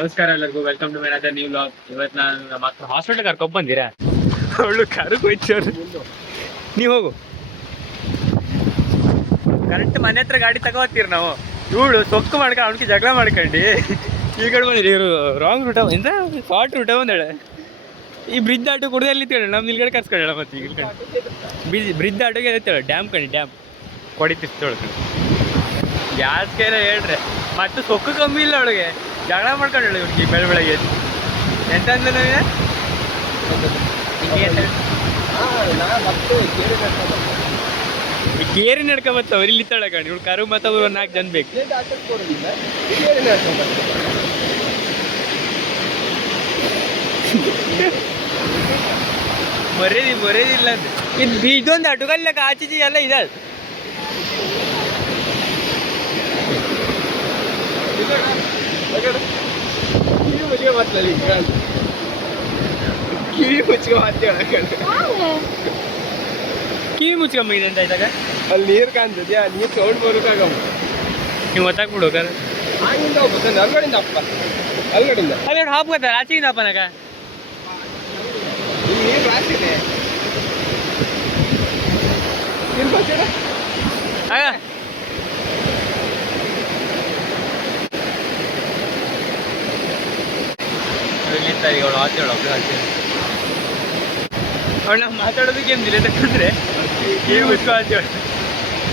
ನಮಸ್ಕಾರ ಎಲ್ಲರಿಗೂ, welcome to my other new vlog. ಇವತ್ತು ನಾನು ನಮ್ಮ ಹಾಸ್ಪಿಟಲ್ ಕರ್ಕೊಂಡ್ ಬಂದಿರಾ. ಅವಳು ಕರ್ಗೆ ಹೋಯ್ತವ್ರು, ನೀವು ಹೋಗು. ಕರೆಕ್ಟ್ ಮನೆ ಹತ್ರ ಗಾಡಿ ತಗೋತೀರಿ ನಾವು. ಇವಳು ಸೊಕ್ಕು ಮಾಡ್ಕೊಂಡು ಅವನಿಗೆ ಜಗಳ ಮಾಡ್ಕೊಂಡು ಈ ಕಡೆ ಬಂದಿರಿ. ಇವರು ರಾಂಗ್ ರೂಟ ಇಂದ ಫಾಟ್ ರೂಟ ಬಂದೇಳೆ. ಈ ಬ್ರಿಡ್ಜ್ ಆಟೋ ಕುಡ್ದು ಎಲ್ಲಿ ತಿಳಿ ನಮ್ಮ ನಿಲ್ಗಡೆ ಕರ್ಸ್ಕೊಳ್ಳೋಣ. ಮತ್ತೆ ಈಗ ಬ್ರಿಡ್ಜ್ ಆಟೋಗೆ ಎತ್ತೇಳೆ ಡ್ಯಾಮ್ ಡ್ಯಾಮ್ ಕೊಡಿತಿರ್ತೇಳ್ಕೊಂಡು ಗ್ಯಾಸ್ ಕೈಲ ಹೇಳ್ರೆ ಮತ್ತೆ ಸೊಕ್ಕು ಕಮ್ಮಿ ಇಲ್ಲ ಅವಳಿಗೆ. ಜಗಳ ಮಾಡ್ಕೊಂಡಳು ಇವ್ನಿಗೆ ಬೆಳಗ್ಗೆ ಎಂತ ಅಂದ ಕೇರಿ ನಡ್ಕೊ ಬತ್ತವ ಇಲ್ಲಿ ತಳಕಂಡು ಇವಳು ಕರು ಮತ್ತು 4 ಜನ ಬೇಕು. ಮರ್ಯಾದಿಲ್ಲ ಇದು ಇದೊಂದು ಅಟುಗಲ್ಲ ಆಚೀಚಿ ಎಲ್ಲ ಇದೆ. ಕಿವಿ ಮುಚ್ಕೊಂಬಿದೆ ಅಂತ ಆಯ್ತಾಗ ಅಲ್ಲಿ ನೀರು ಕಾಣ್ತದೆ. ಆ ನೀರು ಸೌಂಡ್ ಬರೋಕಾಗ ನೀವು ಗೊತ್ತಾಗ್ಬಿಡು ಆಗಿಂದ ಹೋಗ್ಬೋದು. ಅಲ್ಗಡಿಂದ ಅಪ್ಪ ಅಲ್ಗಡಿಂದ ಅಲ್ಲಿ ಹಾಪ್ಕೋತಾರೆ ಆಚೆಗಿಂದ ಅಪ್ಪನಾಗ ಇಲ್ಲಿ ನೀರು ರಾಶಿ ಇದೆ. ನೀರು ಬರ್ತೀರ ಆಗ ಇಲ್ಲಿರ್ತಾರೆ ಅವಳು ಆಚೆಳು ಒಬ್ಬಳು ಆಚೆ. ಅವಳು ನಾವು ಮಾತಾಡೋದಕ್ಕೆ ಏನಿಲ್ಲ ಅಂತಂದ್ರೆ ಕಿವಿ ಮುಚ್ಕೊ ಆಚೆಳು.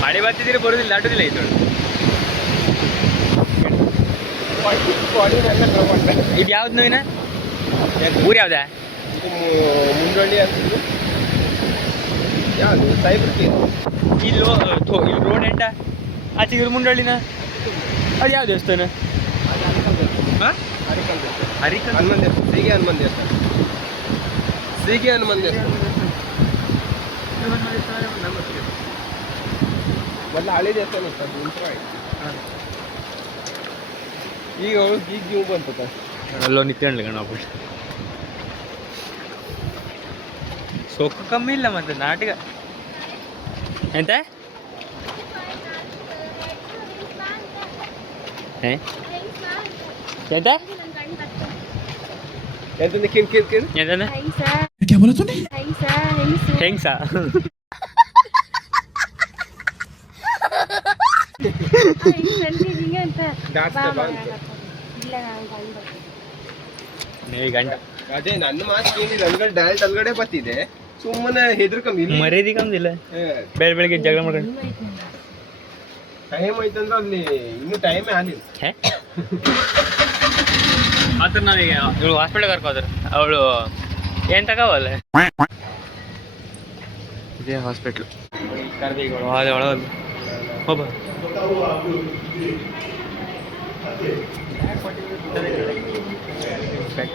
ಮಳೆ ಬರ್ತಿದ್ದೀರಿ ಬರೋದಿಲ್ಲ ಆಟೋದಿಲ್ಲ ಐತವಳು. ಇದು ಯಾವ್ದು ನೋವಿನ ಊರು ಯಾವ್ದಾ? ಇದು ಮುಂಡಳ್ಳಿ ಅಂತ ಯಾವುದು ಸೈಬ್ರಕ್ಕೆ ಇಲ್ಲಿ ರೋಡ್ ಎಂಟ ಆಚೆಗೆ ಮುಂಡಳ್ಳಿನ ಅದು ಯಾವ ದೇವಸ್ಥಾನ? ಹಾಂ ಹನುಮನ್ ದೇವಸ್ಥಾನ. ಸೀಗೆ ಹನುಮನ್ ದೇವಸ್ಥಾನ. ಸೀಗೆ ಹನುಮನ್ ದೇವಸ್ಥಾನ ಮೊದಲು ಹಳೆ ದೇವಸ್ಥಾನ ಸರ್. ಈಗ ಅವಳು ಈಗ ನೀವು ಬಂತ ಅಲ್ಲೋ ನಿತ್ಕೊಂಡ್ಲಿ ಗಣಪ ಸೊಕ್ಕು ಕಮ್ಮಿ ಇಲ್ಲ ಮತ್ತೆ ನಾಟಕ ಎಂತ ಎಂತ ಎಂತಂದ್ರೆ ಕಿನ್ ಕಿನ್ ಕಿನ್ ಎಂತ ಹೆಂಗ್ಸ ಗಂಡ ಅದೇ ನನ್ನ ಮಾತು ಕೇಳಿಲ್ಲ. ಅಲ್ಗಡೆ ಡೈರೆಕ್ಟ್ ಅಲ್ಗಡೆ ಬರ್ತಿದೆ. ಸುಮ್ಮನೆ ಹೆದರ್ಕಂಬ ಮರ್ಯಾದಿ ಕಮ್ಮಿಲ್ಲ. ಬೇರೆ ಬೆಳಿಗ್ಗೆ ಜಗಳ ಮಾಡ್ಕೊಂಡು ಟೈಮ್ ಆಯ್ತಂದ್ರೆ ಅಲ್ಲಿ ಇನ್ನೂ ಟೈಮೇ ಆಗಿಲ್ಲ. ಮಾತ್ರ ನಾವೀಗ ಇವಳು ಹಾಸ್ಪಿಟಲ್ ಕರ್ಕೋದ್ರೆ ಅವಳು ಏನು ತಗೋವಲ್ಲ. ಇದೇ ಹಾಸ್ಪಿಟ್ಲು ಕರೆದು ಈಗ ಅದೇ ಒಳಗಲ್ಲ ಹೋಗ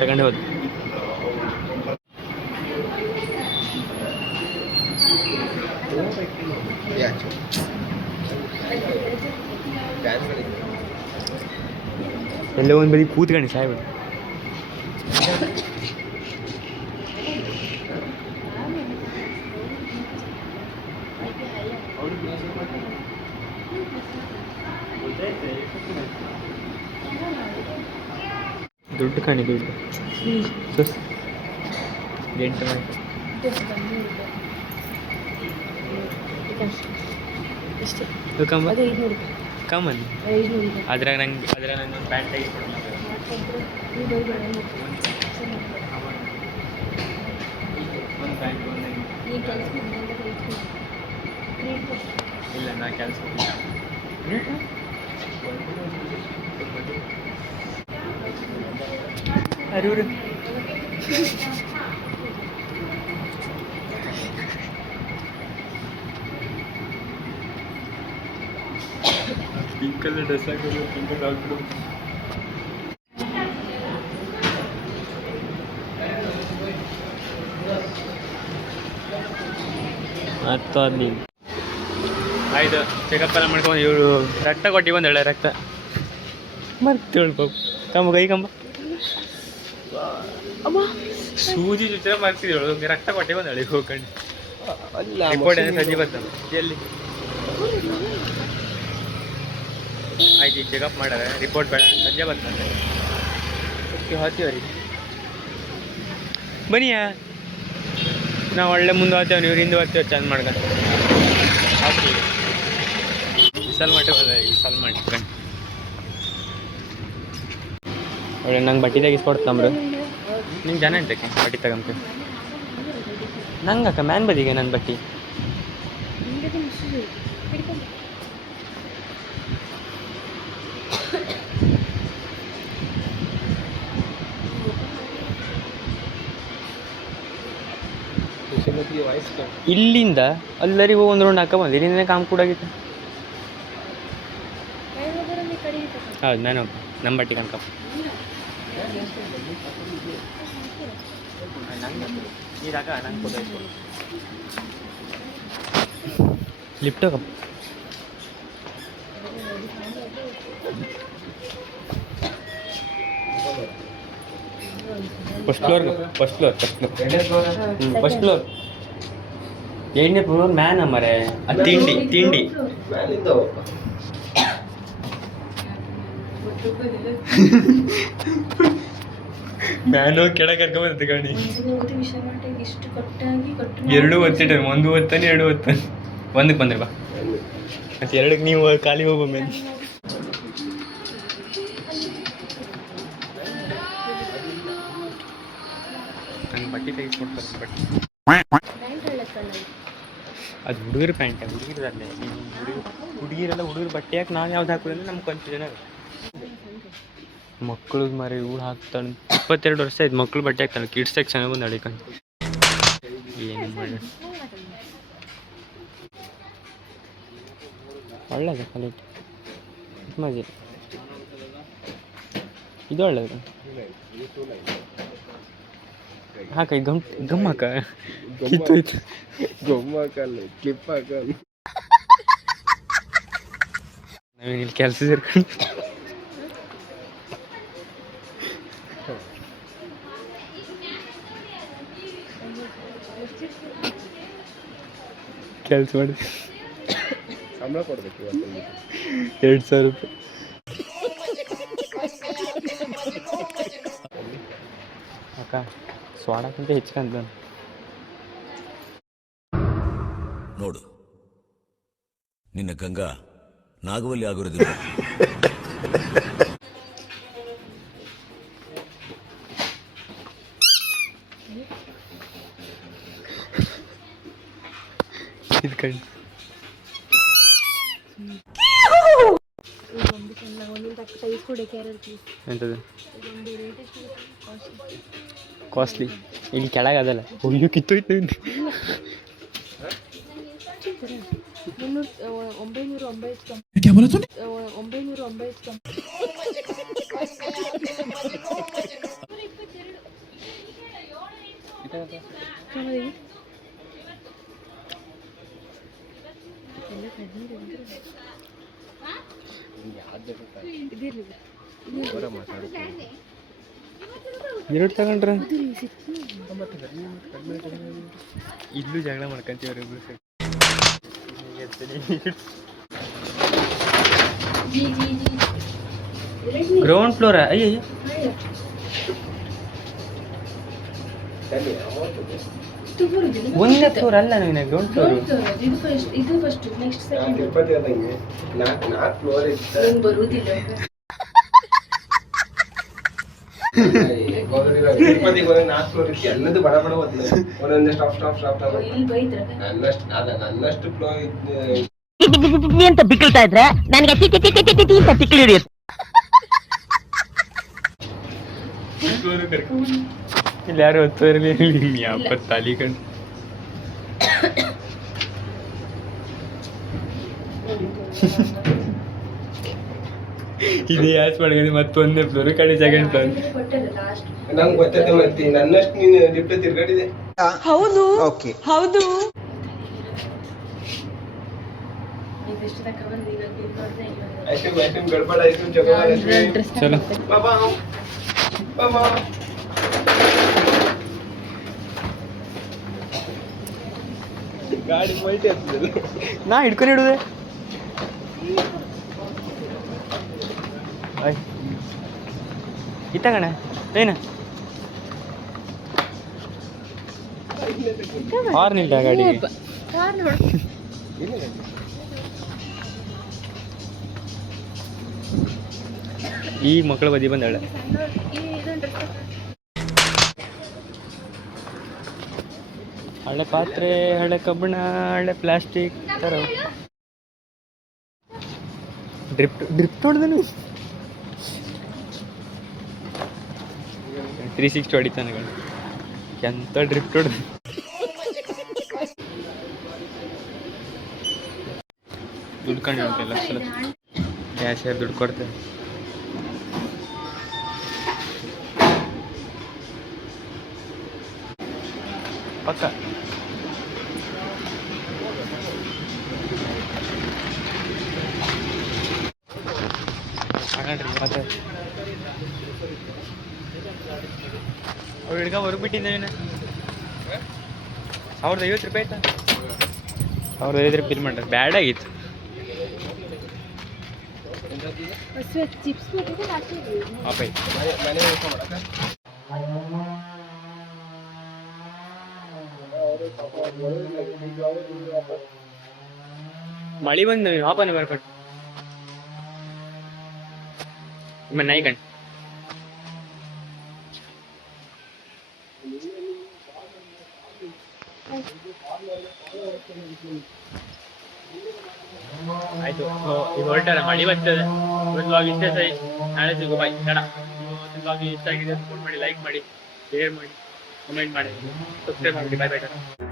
ತಗೊಂಡು ಹೋದ್. ಎಲ್ಲ ಒಂದು ಬರೀ ಕೂತ್ಕೊಂಡು ಸಾಯ್ಬಿಡು. ದುಡ್ಡು ಕಾಣಿ ದುಡ್ಡು ಎಂಟು ಕಮ್ಮನ್ ಅದ್ರಾಗ ನಂಗೆ ಒಂದು ಪ್ಯಾಂಟ್ ತೆಗಿಸ್ಕೊಡೋಣ. ಒಂದು ಪ್ಯಾಂಟ್ ಇಲ್ಲ ನಾ ಕೆಲಸ ಅರೂರು ಪಿಂಕ್ ಕಲರ್ ಡ್ರೆಸ್ ಹಾಕಿದ್ರು ಪಿಂಕ್ ಡಾಕ್ಟ್ರು. ಮತ್ತು ಅಲ್ಲಿ ಆಯ್ತು ಚೆಕಪ್ ಎಲ್ಲ ಮಾಡ್ಕೊಂಡು ಇವಳು ರಕ್ತ ಕೊಟ್ಟು ಬಂದೇಳೆ. ರಕ್ತ ಮರ್ತೇಳು ಪಾಪ ಕಂಬ ಕೈ ಕಂಬ ಸೂಜಿ ಜೊತೆ ಮರ್ತಿದ್ದೇಳು. ರಕ್ತ ಕೊಟ್ಟೆ ಬಂದೇಳೆ ಹೋಗ್ಕೊಂಡು. ರಿಪೋರ್ಟ್ ಏನು ಸಂಜೆ ಬರ್ತದೆ ಎಲ್ಲಿ ಆಯ್ತು. ಈಗ ಚೆಕಪ್ ಮಾಡ್ಯಾರ, ರಿಪೋರ್ಟ್ ಬೇಡ ಸಂಜೆ ಬರ್ತದೆ. ಹೋಗ್ತೀವ್ರಿ ಬನ್ನಿಯಾ ನಾವು ಒಳ್ಳೆ ಮುಂದೆ ಹೋಗ್ತೇವೆ ನೀವು ಹಿಂದೆ ಹೋಗ್ತೇವೆ ಚಂದ ಮಾಡ್ಕೊಂಡು ವಿಶಾಲ್ ಮಟ್ಟ ಹೋದ ವಿಶಾಲ್ ಮಟ್ಟ ಒಳ್ಳೆ ನಂಗೆ ಬಟ್ಟೆ ತೆಗಿಸ್ಕೊಡ್ತಂಬ್ರು ನಿಂಗೆ ಜನ ಅಂತಕ್ಕೆ ಬಟ್ಟೆ ತಗೊಂತ ನಂಗೆ ಅಕ್ಕ ಮ್ಯಾನ್ ಬದಿಗೆ ನನ್ನ ಬಟ್ಟೆ ಇಲ್ಲಿಂದ ಅಲ್ಲರಿಗೂ ಒಂದು ರೌಂಡ್ ಹಾಕ ಬಂದು ಇಲ್ಲಿಂದ ಕಾಮ್ ಕೂಡಾಗಿತ್ತು ಹೌದು ನಾನು ನಮ್ಮ ಬಟ್ಟೆ ಕನ್ಕ ಲಿಫ್ಟ್ ಹೋಗಪ್ಪ ಫಸ್ಟ್ ಫ್ಲೋರ್ ಎರಡನೇ ಫ್ಲೋರ್ ಮ್ಯಾನ್ ಮರೆ ತಿಂಡಿ ಮ್ಯಾನು ಕೆಳಗೆ ಕರ್ಕೊಂಬರುತ್ತೆ ಗಾಡಿ ಎರಡು ಒತ್ತಿಟ್ಟ ಒಂದು ಒತ್ತಾನೆ ಎರಡು ಒತ್ತಾನೆ ಒಂದಕ್ಕೆ ಬಂದ್ರೆ ಬಾ ಮತ್ತೆ ಎರಡಕ್ಕೆ ನೀವು ಖಾಲಿ ಹೋಗೋ ಮೇಲೆ ನಂಗೆ ಬಟ್ಟೆ ತೆಗೆಸ್ಕೊಡ್ತಾರೆ ಬಟ್ಟೆ ಅದು ಹುಡುಗರ ಪ್ಯಾಂಟ್ ಹುಡುಗಿರಲ್ಲೇ ಹುಡುಗಿರೆಲ್ಲ ಹುಡುಗರು ಬಟ್ಟೆ ಯಾಕೆ ನಾವು ಯಾವ್ದು ಹಾಕೋದಂದ್ರೆ ನಮ್ಗೆ ಕನ್ಫ್ಯೂಷನ್ ಆಗುತ್ತೆ ಮಕ್ಕಳದ್ದು ಮರಿ ಇವ್ಳು ಹಾಕ್ತಾನೆ 22 ವರ್ಷ ಆಯ್ತು ಮಕ್ಕಳು ಬಟ್ಟೆ ಹಾಕ್ತಾನೆ ಕಿಡ್ಸ್ ಸೆಕ್ಷನ್ ಬಂದು ಅಡಿಕೊಂಡು ಏನು ಮಾಡಿ ಒಳ್ಳೇದು ಕ್ವಾಲಿಟಿ ಮಜೆ ಇದು ಒಳ್ಳೇದು ಹಾಕ ಗಮ್ ಹಾಕ ಕಿತ್ತೋಯ್ತು ಗಮ್ ಹಾಕಲ್ಲ ಕ್ಲಿಪ್ ಹಾಕಲ್ಲ ನಾವೇನಿಲ್ಲಿ ಕೆಲಸ ಸೇರ್ಕೊಂಡು ಕೆಲಸ ಮಾಡಿ ಸಂಬಳ ಕೊಡ್ಬೇಕು ಇವತ್ತು 2,000 ರೂಪಾಯಿ ಅಕ್ಕ ಸ್ವಾಡಕ್ಕಿಂತ ಹೆಚ್ಚಿಕಂತ ನೋಡು ನಿನ್ನ ಗಂಗಾ ನಾಗವಲ್ಲಿ ಆಗಿರೋದಿಲ್ಲ ಇದು ಕಣ್ಣು ಎಂಥದ್ದು ಕಾಸ್ಟ್ಲಿ ಇಲ್ಲಿ ಕೆಳಗೆ ಅದಲ್ಲ ಅಯ್ಯೋ ಕಿತ್ತೋಯ್ತು 990 ಎರಡು ತಗೊಂಡ್ರೆ ಇಲ್ಲೂ ಜಗಳ ಮಾಡ್ಕೊಂತೀವ್ರಿ ಗ್ರೌಂಡ್ ಫ್ಲೋರ ಅಯ್ಯೋ ಒಂದೇ ಫ್ಲೋರ್ ಅಲ್ಲ ನನಗೆ ಗ್ರೌಂಡ್ ಫ್ಲೋರ್ ಇದು ಫಸ್ಟ್ ನೆಕ್ಸ್ಟ್ ಸೆಕೆಂಡ್ ತಿರುಪತಿ ಆದಂಗೆ ನಾಲ್ಕು ಫ್ಲೋರ್ ಇತ್ತು ಬರುವುದಿಲ್ಲ ತಿರುಪತಿಗೆ ಹೋಗಿ 4 ಫ್ಲೋರ್ ಇತ್ತು ಎಲ್ಲದು ಬಡ ಬಡ ಹೋದ್ಲು ಒಂದೊಂದೇ ಸ್ಟಾಪ್ ಇಲ್ಲಿ ಬೈದ್ರ ನನ್ನಷ್ಟು ಫ್ಲೋರ್ ಇತ್ತು ಅಂತ ಬಿಕ್ಕಳ್ತಾ ಇದ್ರೆ ನನಗೆ ಟಿ ಅಂತ ತಿಕ್ಲಿ ಹಿಡಿಯುತ್ತೆ ಇಲ್ಲಿ ಯಾರು ಹೊತ್ತು ಇರಲಿ ಅಪ್ಪತ್ತು ತಾಲಿ ಕಂಡು ಇದು ಯಾಸ್ ಮಾಡ್ಕೊಂಡು ಮತ್ತೊಂದೇ ಫ್ಲೋರ್ ಕಡೆ ಸೆಕೆಂಡ್ ಫ್ಲೋರ್ ನಂಗೆ ಗೊತ್ತೈತೆ ಮತ್ತೆ ನನ್ನಷ್ಟು ನೀನು ಲಿಫ್ಟ್ ತಿರ್ಗಾಡಿದೆ ಹೌದು ಹೌದು ಐಸ್ ಕ್ರೀಮ್ ಗಡ್ಬಡ ಐಸ್ ಕ್ರೀಮ್ ಚಕೋಬಾರ್ ಚಲೋ ಬಾಬಾ ಬಾಬಾ ಗಾಡಿ ಮೈಟೆ ಆಗ್ತದೆ ನಾ ಹಿಡ್ಕೊಂಡು ಇಡುದೆ ಇತ್ತಗಣ ಏನು ಹಾರ್ನ್ ಇಲ್ಲ ಗಾಡಿಗೆ. ಈ ಮಕ್ಕಳ ಬದಿ ಬಂದಾಳೆ. ಹಳೆ ಪಾತ್ರೆ, ಹಳೆ ಕಬ್ಬಣ, ಹಳೆ ಪ್ಲಾಸ್ಟಿಕ್ ಥರ ಡ್ರಿಫ್ಟ್ ಹೊಡೆದನು. 360 ಹೊಡಿತಾನೆ ಗಾಡಿ. ಎಂತ ಡ್ರಿಫ್ಟ್ ಹೊಡೆದು ದುಡ್ಡು ಕಂಡು ಉಂಟಲ್ಲ ಸಲ ಕ್ಯಾಶಿಯರ್ ದುಡ್ಡು ಕೊಡ್ತೇವೆ. ಪಕ್ಕ ಮತ್ತೆ ಅವ್ರು ಹಿಡ್ಕ ಹೊರಬಿಟ್ಟಿದ್ದೇನೆ. 1050 ರೂಪಾಯಿ ಆಯ್ತಾ? 1050 ರೂಪಾಯಿ ಬಿಲ್ ಮಾಡ್ರೆ ಬ್ಯಾಡ್ ಆಗಿತ್ತು. ಮಳಿ ಬಂದು ವಾಪನೆ ಬರ್ಕೊಟ್ಟು ಮನೆ ಗಂಟೆ ಆಯ್ತು. ಈಗ ಹೊರಟಾರ, ಮಳಿ ಬರ್ತದೆ. ಇವತ್ತು ಇಷ್ಟೇ ಸರಿ, ನಾಳೆ ಸಿಗೋ ಬಾಯ್. ಬೇಡ ನಿಮ್ಗೆ ಇಷ್ಟ ಆಗಿದೆ ಫೋನ್ ಮಾಡಿ, ಲೈಕ್ ಮಾಡಿ, ಶೇರ್ ಮಾಡಿ, ಕಮೆಂಟ್ ಮಾಡಿ, ಸಬ್ಸ್ಕ್ರೈಬ್ ಮಾಡಿ. ಬಾಯ್ ಬಾಯ್.